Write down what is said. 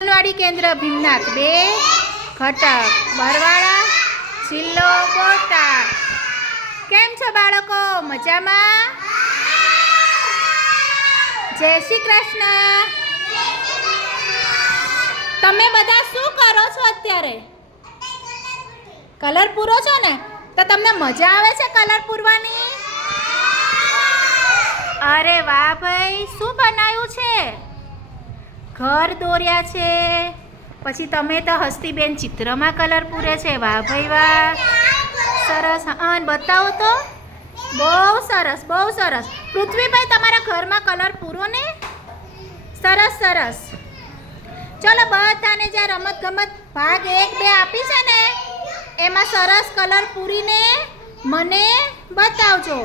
આંગણવાડી કેન્દ્ર ભીમનાથ 2 ઘટક બરવાળા જિલ્લો બોટાદ। કેમ છો બાળકો? મજામાં? જય શ્રી કૃષ્ણ। તમે બધા શું કરો છો અત્યારે? કલર પૂરો છો ને? તો તમને મજા આવે છે કલર પૂરવાની? અરે વાહ ભાઈ, શું બનાવ્યું છે? ઘર દોર્યા છે, પછી તમે તો હસ્તીબેન ચિત્રમાં કલર પૂરે છે। વાહ ભાઈ વાહ, સરસ। હા, બતાવો તો। બહુ સરસ, બહુ સરસ। પૃથ્વીભાઈ, તમારા ઘરમાં કલર પૂરો ને? સરસ સરસ। ચલો બધાને જ્યાં રમત ગમત ભાગ 1, 2 આપી છે ને, એમાં સરસ કલર પૂરીને મને બતાવજો।